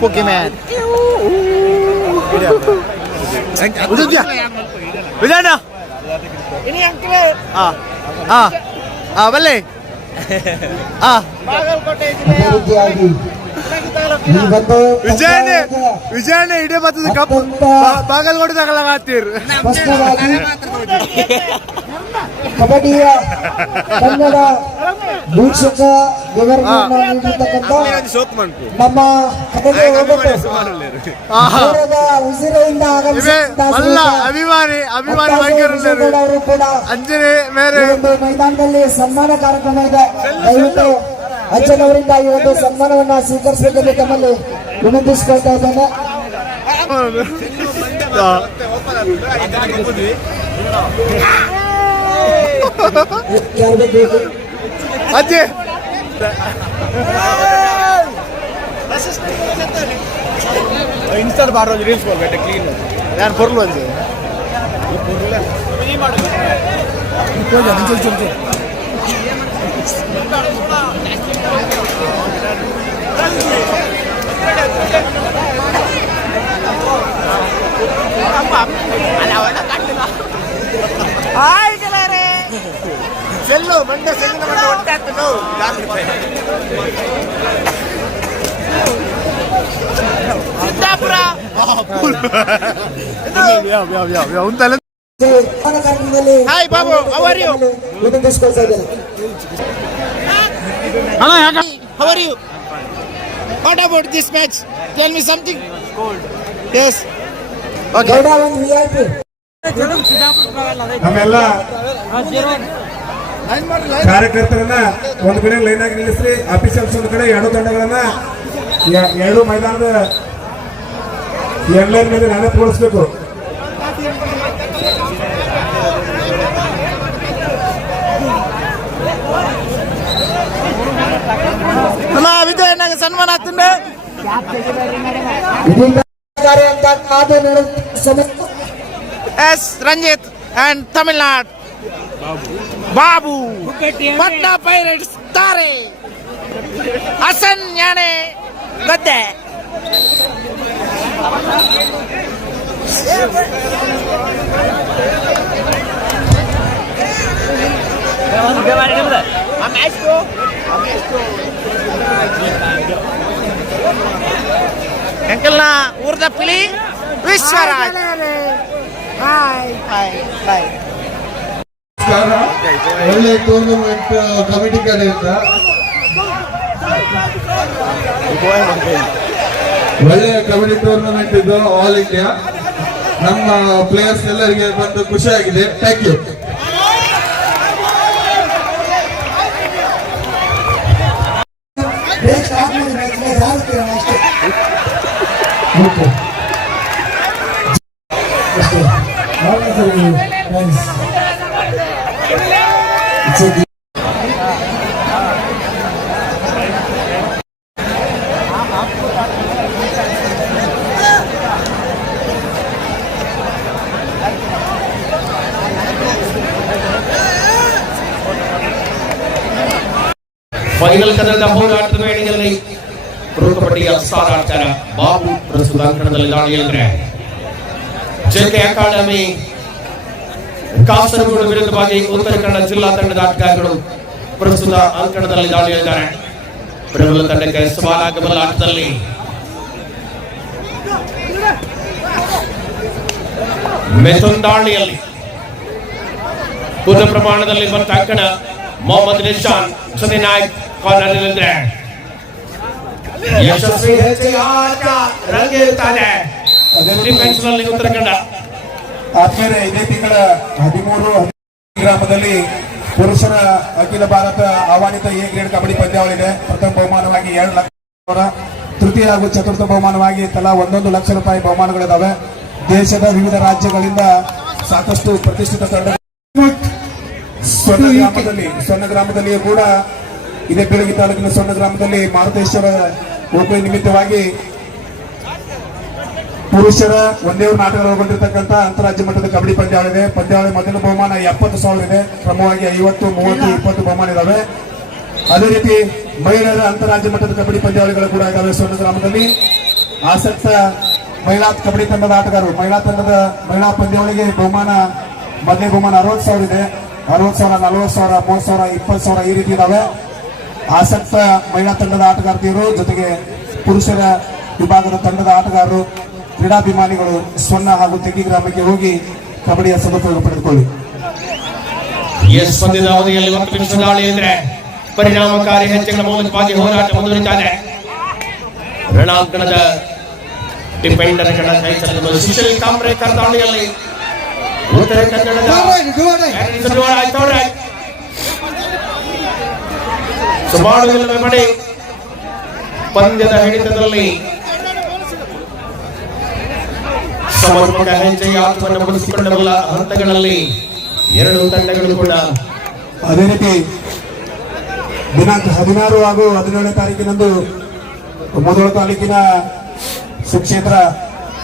Pokemon. Udah dia. Udah dah. Ini yang keren. Boleh. ವಿಜಯನೇ ಇಡೇ ಬರ್ತದೆ ಕಪ್ಪು ಬಾಗಲಕೋಟೆ ತಗೊಳಗಾತೀರ್ ಕಬಡ್ಡಿಯ ಕನ್ನಡ ವೀಕ್ಷಕ ವಿವರಣೆಯನ್ನು ನೀಡಿರ್ತಕ್ಕಂಥ ನಮ್ಮ ಉಸಿರೆಯಿಂದ ಅಭಿಮಾನಿ ಅವರು ಕೂಡ ಅಂಜನೆ ಮೇರೆ ಮೈದಾನದಲ್ಲಿ ಸನ್ಮಾನ ಕಾರ್ಯಕ್ರಮ ಇದೆ. ದಯವಿಟ್ಟು ಅಜ್ಜನವರಿಂದ ಈ ಒಂದು ಸನ್ಮಾನವನ್ನ ಸ್ವೀಕರಿಸಬೇಕೆಂದು ತಮ್ಮಲ್ಲಿ ವಿನಂತಿಸಿಕೊಳ್ತಾ ಇದ್ದೇನೆ. ಅಜ್ಜಿ ಇನ್ಸ್ಟಾಲ್ ಬಾರೋ ರೀಲ್ಸ್ ಕೊಡ್ಬೇಕೆ ಕ್ಲೀನ್ ನಾನು ಪೊರ್ಲು ಅಂಜೆ ಸೆಲ್ಲು ಮಂಡ್ಯ ಸೆಲ್ಲಿನ ಮಂಡ್ಯ ಒಟ್ಟಾಗ್ತದೆ ಸಿದ್ದಾಪುರ ಹಾಯ್ ಬಾಬು how are you how are you what about this match tell me something yes okay ನಮ್ಮೆಲ್ಲ ಕಾರ್ಯಕರ್ತರನ್ನ ಒಂದು ಕಡೆ ಲೈನ್ ಆಗಿ ನಿಲ್ಲಿಸಿ ಆಫೀಸರ್ಸ್ ಒಂದು ಕಡೆ ಎರಡು ತಂಡಗಳನ್ನ ಎರಡು ಮೈದಾನದ ಎಲ್ಲರ ಮೇಲೆ ನಾನೇ ತೋರಿಸ್ಬೇಕು. ವಿಜಯನಾಗ ಸನ್ಮಾನ ಆಗ್ತದೆ S Ranjit and Tamilnadu Babu Patna pirates ತಾರೆ ಹಸನ್ ಯಾನೆ ಗದ್ದೆ ಅಂಕಲ್ನ ಊರ್ದ ಪಿಲಿ ವಿಶ್ವರಾಜ್ ಒಳ್ಳೆ ಟೂರ್ನಮೆಂಟ್ ಕಮಿಟಿ ಕಡೆಯಿಂದ ಒಳ್ಳೆಯ ಕಬಡ್ಡಿ ಟೂರ್ನಮೆಂಟ್ ಇದು ಆಲ್ ಇಂಡಿಯಾ. ನಮ್ಮ ಪ್ಲೇಯರ್ಸ್ ಎಲ್ಲರಿಗೆ ಬಂದು ಖುಷಿಯಾಗಿದೆ. Thank you. ಫೈನಲ್ ಕದನದ ಹೋರಾಟದ ವೇಳೆಯಲ್ಲಿ ಪ್ರೊ-ಕಬಡ್ಡಿಯ ಸ್ಟಾರ್ ಆಟಗಾರ ಬಾಬು ಪ್ರಸ್ತುತ ಅಂಕಣದಲ್ಲಿ ದಾಳಿಯಲ್ಲಿದ್ದಾರೆ. ಜೆಕೆ ಅಕಾಡೆಮಿ ಕಾಸರಗೋಡು ವಿರುದ್ಧವಾಗಿ ಉತ್ತರ ಕನ್ನಡ ಜಿಲ್ಲಾ ತಂಡದ ಆಟಗಾರರು ಪ್ರಸ್ತುತ ಅಂಕಣದಲ್ಲಿ ದಾಳಿಯಲ್ಲಿದ್ದಾರೆ. ಪ್ರಬಲ ತಂಡಕ್ಕೆ ಸವಾಲಾಗಬಲ್ಲ ಆಟದಲ್ಲಿ ಮೆಥುನ್ ದಾಳಿಯಲ್ಲಿ ಪೂರ್ಣ ಪ್ರಮಾಣದಲ್ಲಿ ಬಂದ ಅಂಕಣ ಮೊಹಮ್ಮದ್ ನಿಶಾನ್ ಜೊತೆ ನಾಯಕ್ ಕಾರ್ನರ್ ಯಶಸ್ವಿ ಹೆಜ್ಜೆಯ ಆಟ ರಂಗೇರುತ್ತಾನೆ ಡಿಫೆನ್ಸ್ ನಲ್ಲಿ ಉತ್ತರ ಕನ್ನಡ. ಆದ್ಮೇಲೆ ಇದೇ ತಿಂಗಳ 13 ಗ್ರಾಮದಲ್ಲಿ ಪುರುಷರ ಅಖಿಲ ಭಾರತ ಆಹ್ವಾನಿತ ಎ ಗ್ರೇಡ್ ಕಬಡ್ಡಿ ಪಂದ್ಯಾವಳಿದೆ. ಪ್ರಥಮ ಬಹುಮಾನವಾಗಿ 2 ಲಕ್ಷ, ತೃತೀಯ ಹಾಗೂ ಚತುರ್ಥ ಬಹುಮಾನವಾಗಿ ತಲಾ 1 ಲಕ್ಷ ರೂಪಾಯಿ ಬಹುಮಾನಗಳಿದಾವೆ. ದೇಶದ ವಿವಿಧ ರಾಜ್ಯಗಳಿಂದ ಸಾಕಷ್ಟು ಪ್ರತಿಷ್ಠಿತ ತಂಡ ಸೊನ್ನ ಗ್ರಾಮದಲ್ಲಿಯೂ ಕೂಡ ಇದೇ ಬೆಳಗ್ಗೆ ತಾಲೂಕಿನ ಸೊನ್ನ ಗ್ರಾಮದಲ್ಲಿ ಮಾರುತೇಶ್ವರ ಓಪಿ ನಿಮಿತ್ತವಾಗಿ ಪುರುಷರ ಒಂದೇ ನಾಟಕ ಒಳಗೊಂಡಿರ್ತಕ್ಕಂಥ ಅಂತಾರಾಜ್ಯ ಮಟ್ಟದ ಕಬಡ್ಡಿ ಪಂದ್ಯಾವಳಿ ಇದೆ. ಪಂದ್ಯಾವಳಿ ಮೊದಲ ಬಹುಮಾನ 70,000 ಇದೆ. ಕ್ರಮವಾಗಿ 50, 30, 20 ಬಹುಮಾನ ಇದಾವೆ. ಅದೇ ರೀತಿ ಮಹಿಳೆಯರ ಅಂತಾರಾಜ್ಯ ಮಟ್ಟದ ಕಬಡ್ಡಿ ಪಂದ್ಯಾವಳಿಗಳು ಕೂಡ ಇದಾವೆ. ಸೋನ ಗ್ರಾಮದಲ್ಲಿ ಆಸಕ್ತ ಮಹಿಳಾ ಕಬಡ್ಡಿ ತಂಡದ ಆಟಗಾರರು ಮಹಿಳಾ ಪಂದ್ಯಾವಳಿಗೆ ಮೊದಲೇ ಬಹುಮಾನ 60,000 ಇದೆ. 60,000, 40,000, 30,000, 20,000 ಈ ರೀತಿ ಇದಾವೆ. ಆಸಕ್ತ ಮಹಿಳಾ ತಂಡದ ಆಟಗಾರ್ತಿಯರು ಜೊತೆಗೆ ಪುರುಷರ ವಿಭಾಗದ ತಂಡದ ಆಟಗಾರರು ಕ್ರೀಡಾಭಿಮಾನಿಗಳು ಸ್ವರ್ಣ ಹಾಗೂ ತೆಗಿ ಗ್ರಾಮಕ್ಕೆ ಹೋಗಿ ಕಬಡ್ಡಿಯ ಸದುಪಯೋಗ ಪಡೆದುಕೊಳ್ಳಿ. ಎಸ್ ಪಂದ್ಯದ ಅವಧಿಯಲ್ಲಿ 1 ನಿಮಿಷ ದಾಳಿ ಇದ್ರೆ ಪರಿಣಾಮಕಾರಿ ಹೆಜ್ಜೆಗಳ ಮೂಲಕವಾಗಿ ಹೋರಾಟ ಮುಂದುವರಿತಾರೆ. ರಣಾಂಗಣದ ಡಿಫೆಂಡರ್ಗಳ ಕೈಚಲನ ಸುಶೀಲ್ ಕಾಂಬ್ರೇಕರ್ ದಾಳಿಯಲ್ಲಿ ಉತ್ತರ ಕನ್ನಡದ ಸುಮಾರು ಮಾಡಿ ಪಂದ್ಯದ ಹಿಡಿತದಲ್ಲಿ ಸಮರ್ಪಕ ಹೆಜ್ಜೆಯ ಆಟವನ್ನು ಮುಗಿಸಿಕೊಂಡವಲ್ಲ ಹಂತಗಳಲ್ಲಿ ಎರಡು ತಂಡಗಳು ಕೂಡ ಅದೇ ರೀತಿ ದಿನಾಂಕ 16 ಹಾಗೂ 17ನೇ ತಾರೀಕಿನಂದು ಮುಧೋಳ ತಾಲೂಕಿನ ಸುಕ್ಷೇತ್ರ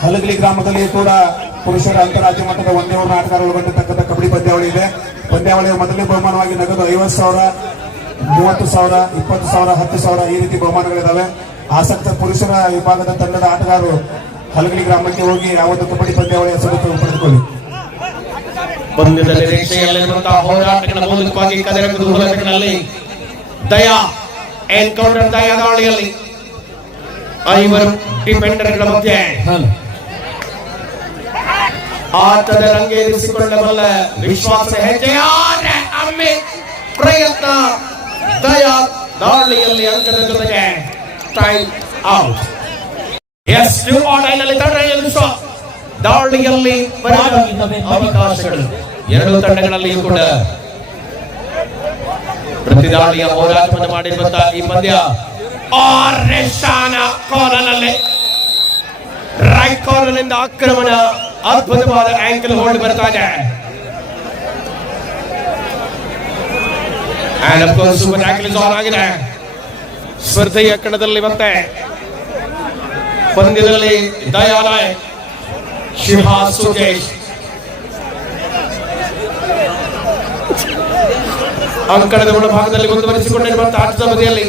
ಹಲಗಲಿ ಗ್ರಾಮದಲ್ಲಿ ಕೂಡ ಪುರುಷರ ಅಂತಾರಾಜ್ಯ ಮಟ್ಟದ ಒಂದೇ ಓವರ್ ಆಟಗಾರರು ಬಂದಿರತಕ್ಕಂಥ ಕಬಡ್ಡಿ ಪಂದ್ಯಾವಳಿ ಇದೆ. ಪಂದ್ಯಾವಳಿಯ ಮೊದಲನೇ ಬಹುಮಾನವಾಗಿ ನಗದು 50,000, 30,000, 20,000, 10,000 ಈ ರೀತಿ ಬಹುಮಾನಗಳಿದಾವೆ. ಆಸಕ್ತ ಪುರುಷರ ವಿಭಾಗದ ತಂಡದ ಆಟಗಾರರು ಹಲಗಲಿ ಗ್ರಾಮಕ್ಕೆ ಹೋಗಿ ಆ ಒಂದು ಕಬಡ್ಡಿ ಪಂದ್ಯಾವಳಿಯ ಸದುಪಯೋಗ ಪಡೆದುಕೊಳ್ಳಿ. ಪಂದ್ಯದ ನಿರೀಕ್ಷೆಯಲ್ಲಿರುವಂತಹ ಹೋರಾಟಗಳ ಮೂಲಕವಾಗಿ ಕದರಕದ ಹೋರಾಟಗಳಲ್ಲಿ ದಯಾ ಎನ್ಕೌಂಟರ್ ದಯಾ ದಾಳಿಯಲ್ಲಿ ಐವರು ಡಿಫೆಂಡರ್ಗಳ ಮಧ್ಯೆ ಆಟದ ರಂಗೇರಿಸಿಕೊಳ್ಳಬಲ್ಲ ವಿಶ್ವಾಸ ಹೆಜ್ಜೆಯ ಅಮ್ಮೆ ಪ್ರಯತ್ನ ದಯಾ ದಾಳಿಯಲ್ಲಿ ಅಂಕದ ಜೊತೆಗೆ ಟೈಮ್ ಔಟ್. ಎಸ್ ದಾಳಿಯಲ್ಲಿ ಅವಕಾಶಗಳು ಎರಡು ತಂಡಗಳಲ್ಲಿಯೂ ಕೂಡ ಪ್ರತಿ ದಾಳಿಯ ಹೋರಾಟವನ್ನು ಮಾಡಿರುವಂತಹ ಈ ಪಂದ್ಯ ಕಾರ್ನರ್ನಲ್ಲಿ ರೈಟ್ ಕಾರ್ನರ್ ಇಂದ ಆಕ್ರಮಣ ಅದ್ಭುತವಾದ ಆಂಕಲ್ ಹೋಲ್ಡ್ ಬರ್ತಾ ಇದೆ. And of course super tackle is on ಆಗಿದೆ. ಸ್ಪರ್ಧೆಯ ಕಣದಲ್ಲಿ ಮತ್ತೆ ಪಂದ್ಯದಲ್ಲಿ ದಯಾಲಯ್ ಶಿಹಾಸ್ ಸುಜೇಶ್ ಅಂಕಣದ ಒಳಭಾಗದಲ್ಲಿ ಮುಂದುವರಿಸಿಕೊಂಡಿರುವಂತಹ ಆಟದ ಬದಿಯಲ್ಲಿ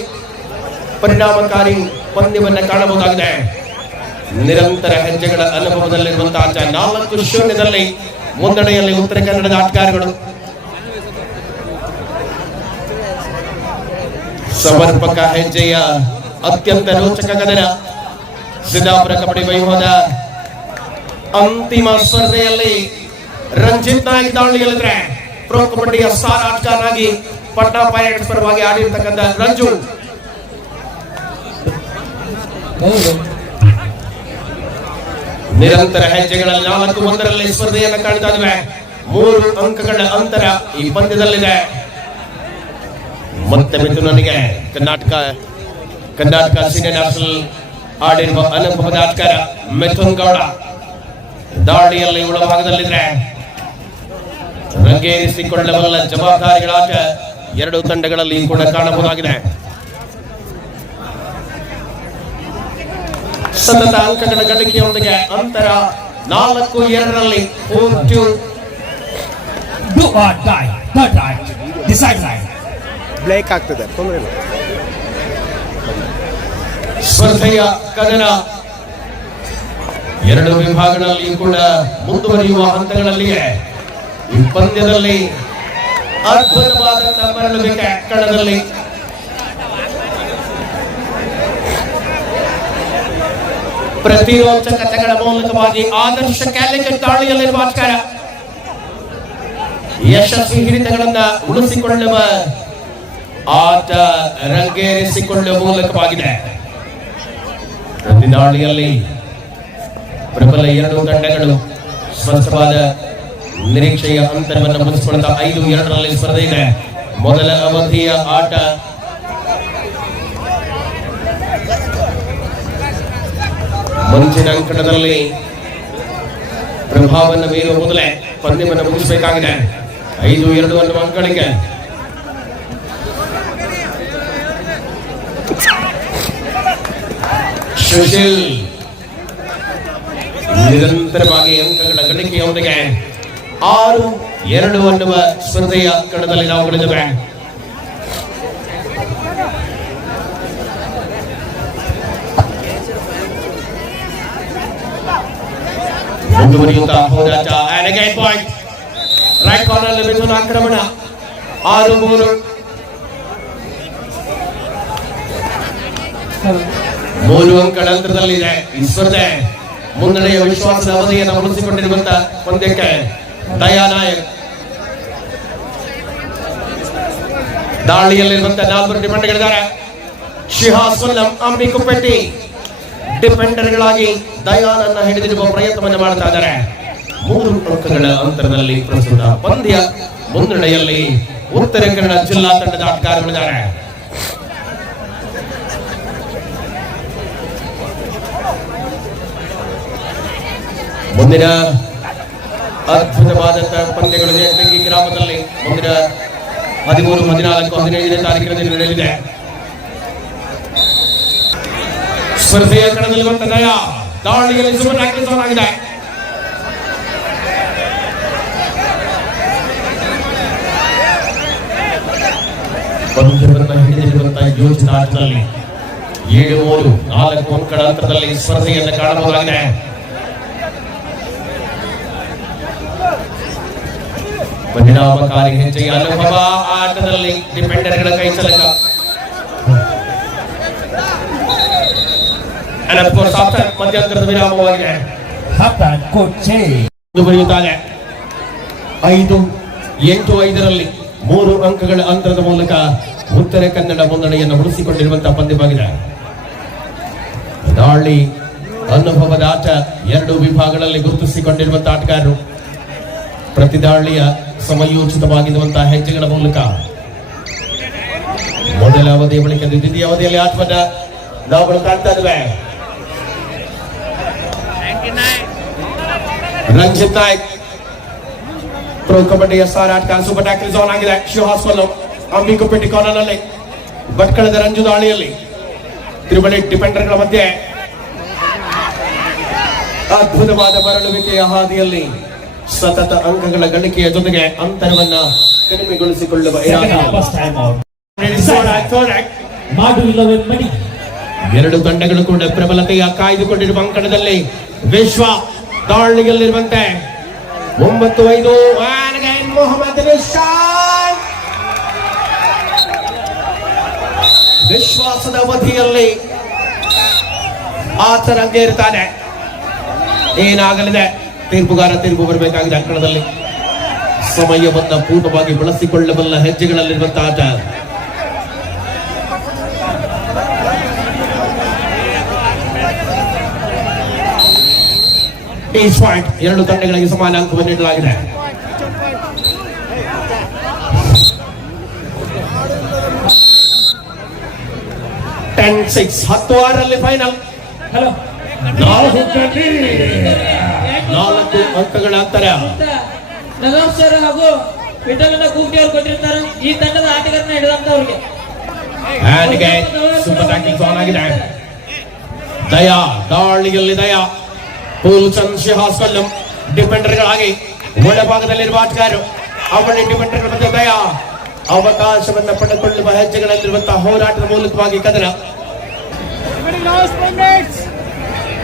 ಪರಿಣಾಮಕಾರಿ ಪಂದ್ಯವನ್ನು ಕಾಣಬಹುದಾಗಿದೆ. ನಿರಂತರ ಹೆಜ್ಜೆಗಳ ಅನುಭವದಲ್ಲಿರುವಂತಹ 4-0 ಮುನ್ನಡೆಯಲ್ಲಿ ಉತ್ತರ ಕನ್ನಡದ ಆಟಗಾರರು. ಸಮರ್ಪಕ ಹೆಜ್ಜೆಯ ಅತ್ಯಂತ ರೋಚಕ ಕದನ ಸಿದ್ದಾಪುರ ಕಬಡ್ಡಿ ವೈಭವದ ಅಂತಿಮ ಸ್ಪರ್ಧೆಯಲ್ಲಿ ರಂಜಿತ್ ನಾಯಕ್ ದಾಳಿಯಲ್ಲಿದ್ರೆ ಪ್ರೊ ಕಬಡ್ಡಿಯ ಸ್ಟಾರ್ ಆಟಗಾರನಾಗಿ ಪಟ್ನಾ ಪೈರೇಟ್ಸ್ ಪರವಾಗಿ ಆಡಿರತಕ್ಕಂಥ ರಂಜು ನಿರಂತರ ಹೆಜ್ಜೆಗಳಲ್ಲಿ 4-1 ಸ್ಪರ್ಧೆಯನ್ನು ಕಾಣ್ತಾ ಇದ್ದೇವೆ. 3 ಅಂಕಗಳ ಅಂತರ ಈ ಪಂದ್ಯದಲ್ಲಿದೆ. ಮತ್ತೆ ಮಿಥುನನಿಗೆ ಕರ್ನಾಟಕ ಸೀನಿಯರ್ ನ್ಯಾಷನಲ್ ಆಡಿರುವ ಅನುಭವದ ಆಟಗಾರ ಮಿಥುನ್ ಗೌಡ ದಾಳಿಯಲ್ಲಿ ಒಳಭಾಗದಲ್ಲಿದ್ರೆ ರಂಗೇರಿಸಿಕೊಳ್ಳಬಲ್ಲ ಜವಾಬ್ದಾರಿಗಳ ಆಟ ಎರಡು ತಂಡಗಳಲ್ಲಿ ಕೂಡ ಕಾಣಬಹುದಾಗಿದೆ. ಸತತ ಅಂಕಗಳ ಗಳಿಕೆಯೊಂದಿಗೆ ಅಂತರ 4-2 ಬ್ರೇಕ್ ಆಗ್ತದೆ, ತೊಂದರೆ ಇಲ್ಲ. ಸ್ಪರ್ಧೆಯ ಕದನ ಎರಡು ವಿಭಾಗಗಳಲ್ಲಿ ಕೂಡ ಮುಂದುವರಿಯುವ ಹಂತಗಳಲ್ಲಿಯೇ ಈ ಪಂದ್ಯದಲ್ಲಿ ಅದ್ಭುತವಾದಂತಹ ಮರಳುವಿಕೆ ಕಣದಲ್ಲಿ ಪ್ರತಿರೋಚಕತೆಗಳ ಮೂಲಕವಾಗಿ ಆದರ್ಶ ಕ್ಯಾಲಿಕಟ್ ದಾಳಿಯಲ್ಲಿರುವ ಆಟಗಾರ ಯಶಸ್ವಿ ಹಿಡಿತಗಳನ್ನ ಉಳಿಸಿಕೊಳ್ಳುವ ಆಟ ರಂಗೇರಿಸಿಕೊಳ್ಳುವ ಮೂಲಕವಾಗಿದೆ. ಪ್ರತಿ ದಾಳಿಯಲ್ಲಿ ಪ್ರಬಲ ಎರಡು ತಂಡಗಳು ಸ್ಪಷ್ಟವಾದ ನಿರೀಕ್ಷೆಯ ಅಂತರವನ್ನು ಮುಗಿಸಿಕೊಳ್ಳುತ್ತಾ 5-2 ಸ್ಪರ್ಧೆ ಇದೆ. ಮೊದಲ ಅವಧಿಯ ಆಟ ಮುಂಚಿನ ಅಂಕಣದಲ್ಲಿ ಪ್ರಭಾವವನ್ನು ಬೀರುವ ಮೊದಲೇ ಪಂದ್ಯವನ್ನು ಮುಗಿಸಬೇಕಾಗಿದೆ. 5-2 ಅನ್ನುವ ಅಂಕಗಳಿಗೆ ಸುಶೀಲ್ ನಿರಂತರವಾಗಿ ಅಂಕಗಳ ಗಳಿಕೆಯೊಂದಿಗೆ 6-2 ಅನ್ನುವ ಸ್ಪರ್ಧೆಯ ಕಣದಲ್ಲಿ ನಾವು ಉಳಿದಿವೆ. ಮುಂದುವರಿಯುತ್ತಾ ಹೋರಾಟ and again point right corner ಅಲ್ಲಿ ಮಿಥುನ್ ಆಕ್ರಮಣ 6-3 3 ಅಂಕಗಳ ಅಂತರದಲ್ಲಿದೆ ಈ ಸ್ಪರ್ಧೆ ಮುನ್ನಡೆಯ ವಿಶ್ವಾಸದ ಅವಧಿಯನ್ನು ಉಳಿಸಿಕೊಂಡಿರುವಂತಹ ಪಂದ್ಯಕ್ಕೆ ದಯಾನಾಯಕ್ ದಾಳಿಯಲ್ಲಿರುವಂತಹ 4 ಡಿಫೆಂಡರ್ಗಳಿದ್ದಾರೆ ಶಿಹಾಸ್ ವಲ್ಲಂ ಅಂಬಿಕುಪೆಟ್ಟಿ ಡಿಫೆಂಡರ್ಗಳಾಗಿ ದಯಾನನ್ನ ಹಿಡಿದಿರುವ ಪ್ರಯತ್ನವನ್ನು ಮಾಡ್ತಾ ಇದ್ದಾರೆ 3 ಅಂಕಗಳ ಅಂತರದಲ್ಲಿ ಪ್ರಸ್ತುತ ಪಂದ್ಯ ಮುನ್ನಡೆಯಲ್ಲಿ ಉತ್ತರ ಕನ್ನಡ ಜಿಲ್ಲಾ ತಂಡದ ಆಟಗಾರರಿದ್ದಾರೆ ಮುಂದಿನ ಅದ್ಭುತವಾದಂತಹ ಪಂದ್ಯಗಳು ಜಯತಂಗಿ ಗ್ರಾಮದಲ್ಲಿ ಮುಂದಿನ 13, 14, 15ನೇ ತಾರೀಕಿನಲ್ಲಿ ನಡೆಯಲಿದೆ ಸ್ಪರ್ಧೆಯ ಕಣದಲ್ಲಿ ಬಂದ ದಯಾ ದಾಳಿಯಲ್ಲಿ ಸೂಪರ್ ಟ್ಯಾಕಲ್ ಆಗಿದೆ ಪಂದ್ಯವನ್ನು ಹಿಡಿದಿರುವಂತಹ ಯೋಜನಾ ಆಟದಲ್ಲಿ 7-3 4 ಅಂಕಗಳ ಅಂತರದಲ್ಲಿ ಸ್ಪರ್ಧೆಯನ್ನು ಕಾಣಬಹುದಾಗಿದೆ ಪರಿಣಾಮಕಾರಿ ಹೆಜ್ಜೆಯ ಅನುಭವ ಆಟದಲ್ಲಿ ಡಿಫೆಂಡರ್ಗಳ ಕೈ ಚಲಕ ಮಧ್ಯಂತರದ ವಿರಾಮವಾಗಿದೆ ಮುಂದುವರಿಯುತ್ತಾರೆ 5-8-5ರಲ್ಲಿ 3 ಅಂಕಗಳ ಅಂತರದ ಮೂಲಕ ಉತ್ತರ ಕನ್ನಡ ಮುನ್ನಡೆಯನ್ನು ಉಳಿಸಿಕೊಂಡಿರುವಂತಹ ಪಂದ್ಯವಾಗಿದೆ ದಾಳಿ ಅನುಭವದ ಆಟ 2 ವಿಭಾಗಗಳಲ್ಲಿ ಗುರುತಿಸಿಕೊಂಡಿರುವಂತಹ ಆಟಗಾರರು ಪ್ರತಿ ದಾಳಿಯ ಸಮಯೋಚಿತವಾಗಿರುವಂತಹ ಹೆಜ್ಜೆಗಳ ಮೂಲಕ ಮೊದಲ ಅವಧಿಯ ಬಳಿಕ ದ್ವಿತೀಯ ಅವಧಿಯಲ್ಲಿ ಆಟವನ್ನ ನಾವುಗಳು ಕಾಣ್ತಾ ಇದ್ದೇವೆ ರಂಜಿತ್ ನಾಯ್ಕ್ ಪ್ರೋ ಕಬಡ್ಡಿಯ ಸ್ಟಾರ್ ಆಟಗಾರ ಸೂಪರ್ ಟ್ಯಾಕಲ್ ಝೋನ್ ಆಗಿದೆ ಶಿವಹಾಸ್ ವಲ್ಲಂ ಅಂಬಿಕುಪೆಟ್ಟಿ ಕಾರ್ನರ್ನಲ್ಲಿ ಭಟ್ಕಳದ ರಂಜು ದಾಳಿಯಲ್ಲಿ ತಿರುಮಲೆ ಡಿಫೆಂಡರ್ಗಳ ಮಧ್ಯೆ ಅದ್ಭುತವಾದ ಮರಳುವಿಕೆಯ ಹಾದಿಯಲ್ಲಿ ಸತತ ಅಂಕಗಳ ಗಳಿಕೆಯ ಜೊತೆಗೆ ಅಂತರವನ್ನ ಕಡಿಮೆಗೊಳಿಸಿಕೊಳ್ಳುವ ಎರಡು ತಂಡಗಳು ಕೂಡ ಪ್ರಬಲತೆಯ ಕಾಯ್ದುಕೊಂಡಿರುವ ಅಂಕಣದಲ್ಲಿ ವಿಶ್ವ ದಾಳಿಯಲ್ಲಿರುವಂತೆ 9-5 ಮೊಹಮ್ಮದ್ ರಿಷಾದ್ ವಿಶ್ವಾಸದ ಅವಧಿಯಲ್ಲಿ ಆತರಂಗೇರುತ್ತಾನೆ ಏನಾಗಲಿದೆ ತೀರ್ಪುಗಾರ ತೀರ್ಪು ಬರಬೇಕಾಗಿದೆ ಅಂಕಣದಲ್ಲಿ ಸಮಯವನ್ನ ಪೂರ್ಣವಾಗಿ ಬಳಸಿಕೊಳ್ಳಬಲ್ಲ ಹೆಜ್ಜೆಗಳಲ್ಲಿರುವಂತಹ ಆಟ ಪಾಯಿಂಟ್ 2 ತಂಡಗಳಿಗೆ ಸಮಾನ ಅಂಕವನ್ನು ನೀಡಲಾಗಿದೆ ಹತ್ತು ಆರಲ್ಲಿ ಫೈನಲ್ 4 ಅಂಕಗಳ ಅಂತರ ನವಾಬ್ ಸರ್ ಹಾಗೂ ವಿಠಲನ ಕೂಗ್ಟಿ ಅವರು ಕೊಟ್ಟಿರ್ತಾರೆ ಈ ತಂಡದ ಆಟಗಾರನ ಹಿಡಿದಂತವ್ರಿಗೆ ಸೂಪರ್ ಟ್ಯಾಕಲ್ ಆನ್ ಆಗಿದೆ ದಯಾ ದಾಳಿಯಲ್ಲಿ ದಯಾ ಪೂಲ್ಚಂದ್ ಶಿಹಾಸ್ ವಲ್ಲಂ ಡಿಫೆಂಡರ್ಗಳಾಗಿ ಒಳಭಾಗದಲ್ಲಿರುವ ಆಟಗಾರರು ಅವಳಿ ಡಿಫೆಂಡರ್ಗಳ ಮಧ್ಯೆ ದಯಾ ಅವಕಾಶವನ್ನು ಪಡೆದುಕೊಳ್ಳುವ ಹೆಜ್ಜೆಗಳಲ್ಲಿರುವಂತಹ ಹೋರಾಟದ ಮೂಲಕವಾಗಿ ಕದನ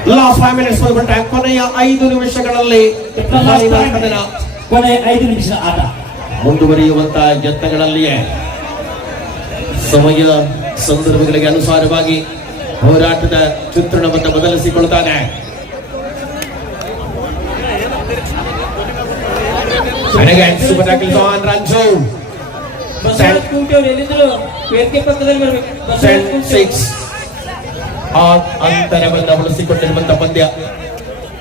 ಲಾಸ್ಟ್ 5 minutes ಕೊನೆಯ 5 ನಿಮಿಷಗಳಲ್ಲಿ ಕದನ ಕೊನೆಯ 5 ನಿಮಿಷ ಆಟ ಮುಂದುವರಿಯುವಂತಹ ಯತ್ನಗಳಲ್ಲಿಯೇ ಸಮಯ ಸಂದರ್ಭಗಳಿಗೆ ಅನುಸಾರವಾಗಿ ಹೋರಾಟದ ಚಿತ್ರಣವನ್ನು ಬದಲಿಸಿಕೊಳ್ತಾನೆ super tackle on Ranju Basavaraj ಕೂಗ್ಟಿ ಅವರು ಎಲ್ಲಿದ್ರು ವೇದಿಕೆ ಪಕ್ಕದಲ್ಲಿ ಬರಬೇಕು ಅಂತರವನ್ನು ಬಳಸಿಕೊಂಡಿರುವಂತಹ ಪಂದ್ಯ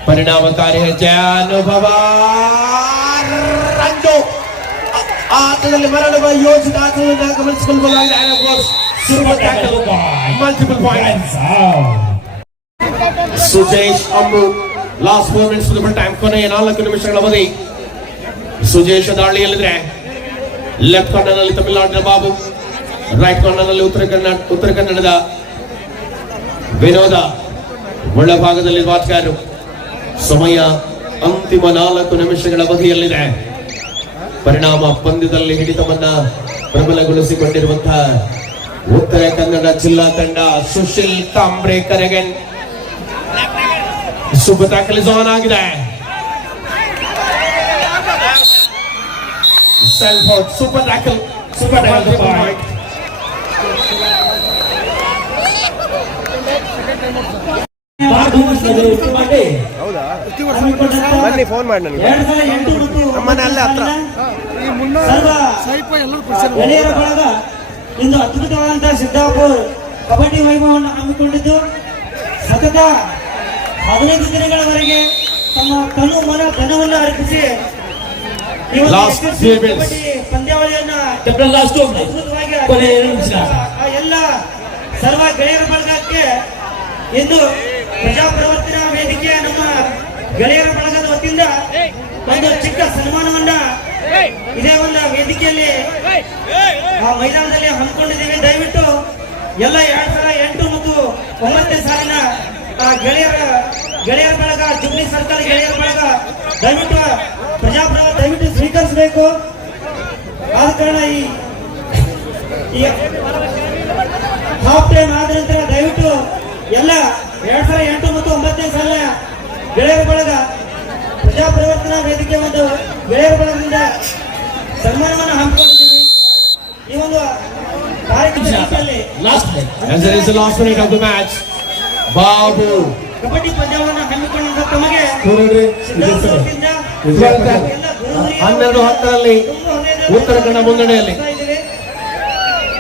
ಪರಿಣಾಮಕಾರಿ ಹೆಜ್ಜೆ ಅನುಭವ ರಂಜು ಆಟದಲ್ಲಿ ಮರಳುವ ಯೋಜಿತ ಆಟವನ್ನು ಗಮನಿಸಿಕೊಳ್ಳಬಹುದಾಗಿದೆ ಮಲ್ಟಿಪಲ್ ಪಾಯಿಂಟ್ಸ್ ಸುಜೇಶ್ ಅಂಬು ಲಾಸ್ಟ್ 4 minutes ಫುಲ್ ಟೈಮ್ ಕೊನೆಯ 4 ನಿಮಿಷಗಳ ಅವಧಿ ಸುಜೇಶ್ ದಾಳಿಯಲ್ಲಿದ್ರೆ ಲೆಫ್ಟ್ ಕಾರ್ನರ್ ನಲ್ಲಿ ತಮಿಳುನಾಡಿನ ಬಾಬು ರೈಟ್ ಕಾರ್ನರ್ ನಲ್ಲಿ ಉತ್ತರ ಕನ್ನಡದ ವಿನೋದ ಒಳಭಾಗದಲ್ಲಿ ಆಟಗಾರರು ಸಮಯ ಅಂತಿಮ 4 ನಿಮಿಷಗಳ ಅವಧಿಯಲ್ಲಿದೆ ಪರಿಣಾಮ ಪಂದ್ಯದಲ್ಲಿ ಹಿಡಿತವನ್ನ ಪ್ರಬಲಗೊಳಿಸಿಕೊಂಡಿರುವಂತಹ ಉತ್ತರ ಕನ್ನಡ ಜಿಲ್ಲಾ ತಂಡ ಸುಶೀಲ್ ಕಾಂಬ್ರೆ ಕರೆಗನ್ ಸೂಪರ್ ಟ್ಯಾಕಲ್ ಆನ್ ಆಗಿದೆ Salford, super tackle by ಬನ್ನಿ ಫೋನ್ ಮಾಡಿ ನನಗೆ ನಮ್ಮನೆ ಅಲ್ಲೇ ಹತ್ರ ಗೆಳೆಯರ ಬಳಗ ಇಂದು ಅದ್ಭುತವಾದಂತಹ ಸಿದ್ದಾಪುರ ಕಬಡ್ಡಿ ವೈಭವವನ್ನು ಹಮ್ಮಿಕೊಂಡಿದ್ದು ಸತತ 15 ದಿನಗಳವರೆಗೆ ತಮ್ಮ ತನು ಮನ ಧನವನ್ನು ಅರ್ಪಿಸಿ ಈ ಒಂದು Last SSC few minutes. Kabaddi ಪಂದ್ಯಾವಳಿಯನ್ನ ಅದ್ಭುತವಾಗಿ ಆ ಎಲ್ಲ ಸರ್ವ ಗೆಳೆಯರ ಬಳಗಕ್ಕೆ ಇಂದು ಪ್ರಜಾಪ್ರವರ್ತನ ವೇದಿಕೆಯ ನಮ್ಮ ಗೆಳೆಯರ ಬಳಗದ ವತಿಯಿಂದ ಒಂದು ಚಿಕ್ಕ ಸನ್ಮಾನವನ್ನ ಇದೇ ಒಂದು ವೇದಿಕೆಯಲ್ಲಿ ಆ ಮೈದಾನದಲ್ಲಿ ಹಮ್ಮಿಕೊಂಡಿದ್ದೀವಿ. ದಯವಿಟ್ಟು ಎಲ್ಲ 2008 ಮತ್ತು 9ನೇ ಸಾಲಿನ ಆ ಗೆಳೆಯರ ಬಳಗ, ಜುಬ್ಲಿ ಸರ್ಕಲ್ ಗೆಳೆಯರ ಬಳಗ ದಯವಿಟ್ಟು ದಯವಿಟ್ಟು ಸ್ವೀಕರಿಸಬೇಕು. ಆದ ಕಾರಣ ಈ ಹಾಫ್ ಟೈಮ್ ಆದ ನಂತರ ದಯವಿಟ್ಟು ಎಲ್ಲ 2008 ಮತ್ತು 9ನೇ ಸಾಲಿನ ಗೆಳೆಯರ ಬಳಗ ಪ್ರಜಾಪ್ರವರ್ತನಾ ವೇದಿಕೆ ಒಂದು ಗೆಳೆಯರ ಬಳಗದಿಂದ ಸನ್ಮಾನವನ್ನು ಹಮ್ಮಿಕೊಂಡಿದ್ದೀವಿ. ಈ ಒಂದು ಕಾರ್ಯಕ್ರಮದಲ್ಲಿ as there is the last minute of the match. Babu kabaddi ಪಂದ್ಯವನ್ನು ಹಮ್ಮಿಕೊಂಡಿದ್ದ ತಮಗೆ ನೋಡ್ರಿ ಸಿದ್ಧಾರ್ಥ ವತಿಯಿಂದ ಎಲ್ಲ ಗುರು 12-10ರಲ್ಲಿ ಉತ್ತರ ಕನ್ನಡ ಮುನ್ನಡೆಯಲ್ಲಿ.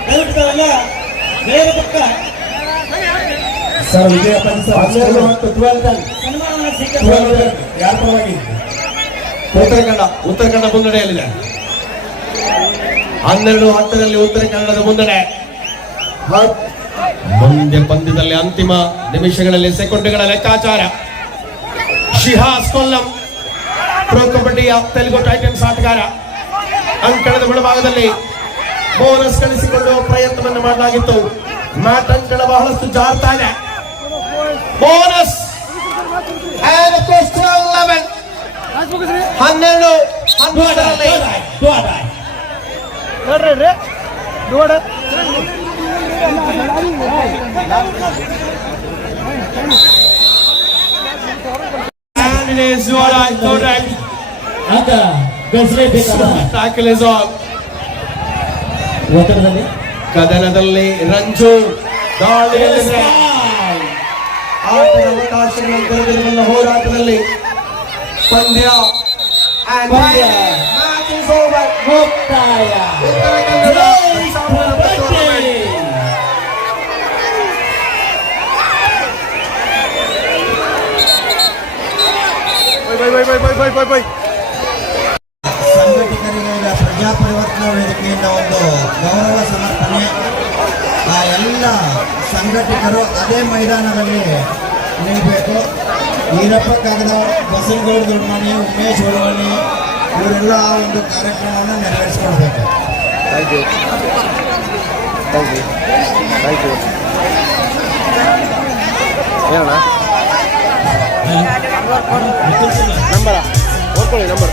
ದಯವಿಟ್ಟು ತಾವೆಲ್ಲ ಗೆಳೆಯರ ಪಕ್ಕ ಸರ್ ವಿಜಯಪ್ಪನ್ ಸರ್ ಸನ್ಮಾನವನ್ನು ಸ್ವೀಕರಿಸಿ ಯಾರ ಪರವಾಗಿ ಉತ್ತರ ಕನ್ನಡ ಮುನ್ನಡೆಯಲ್ಲಿದೆ. 12-10ರಲ್ಲಿ ಉತ್ತರ ಕನ್ನಡದ ಮುನ್ನಡೆ. ಮುಂದೆ ಪಂದ್ಯದಲ್ಲಿ ಅಂತಿಮ ನಿಮಿಷಗಳಲ್ಲಿ ಸೆಕೆಂಡುಗಳ ಲೆಕ್ಕಾಚಾರ. ಶಿಹಾಸ್ ಕೊಲ್ಲಂ ಪ್ರೊ ಕಬಡ್ಡಿಯ ತೆಲುಗು ಟೈಟನ್ಸ್ ಆಟಗಾರ ಅಂಕಣದ ಬಲಭಾಗದಲ್ಲಿ ಬೋನಸ್ ಗಳಿಸಿಕೊಳ್ಳುವ ಪ್ರಯತ್ನವನ್ನು ಮಾಡಲಾಗಿತ್ತು. ಮ್ಯಾಟ್ ಅಂಕಣ ಬಹಳಷ್ಟು ಜಾರ್ತಾ ಇದೆ. ಬೋನಸ್ 12-11ರಲ್ಲಿ and it is correct. Tackle is on. ಕದನದಲ್ಲಿ ರಂಜು ದಾಳಿಯಲ್ಲಿ ಆಟದ ಅವಕಾಶಗಳನ್ನು ತೆರೆದಿರುವ ಹೋರಾಟದಲ್ಲಿ ಪಂದ್ಯ and match is over. ಮುಕ್ತಾಯ. ಸಂಘಟಕರಿಗೆ ಈಗ ಪ್ರಜಾಪರಿವರ್ತನಾ ವೇದಿಕೆಯಿಂದ ಒಂದು ಗೌರವ ಸಮರ್ಪಣೆ. ಆ ಎಲ್ಲ ಸಂಘಟಕರು ಅದೇ ಮೈದಾನದಲ್ಲಿ ನಿಲ್ಲಬೇಕು. ಈರಪ್ಪ ಕಾಗದವ್, ಬಸವಗೌಡ ದೊಡ್ಡಮನಿ, ಉಮೇಶ್ ಹೊಳವಳ್ಳಿ ಇವರೆಲ್ಲ ಆ ಒಂದು ಕಾರ್ಯಕ್ರಮವನ್ನು ನೆರವೇರಿಸಿಕೊಳ್ಬೇಕು. ನಂಬರ ಓದ್ಕೊಳ್ಳಿ ನಂಬರ್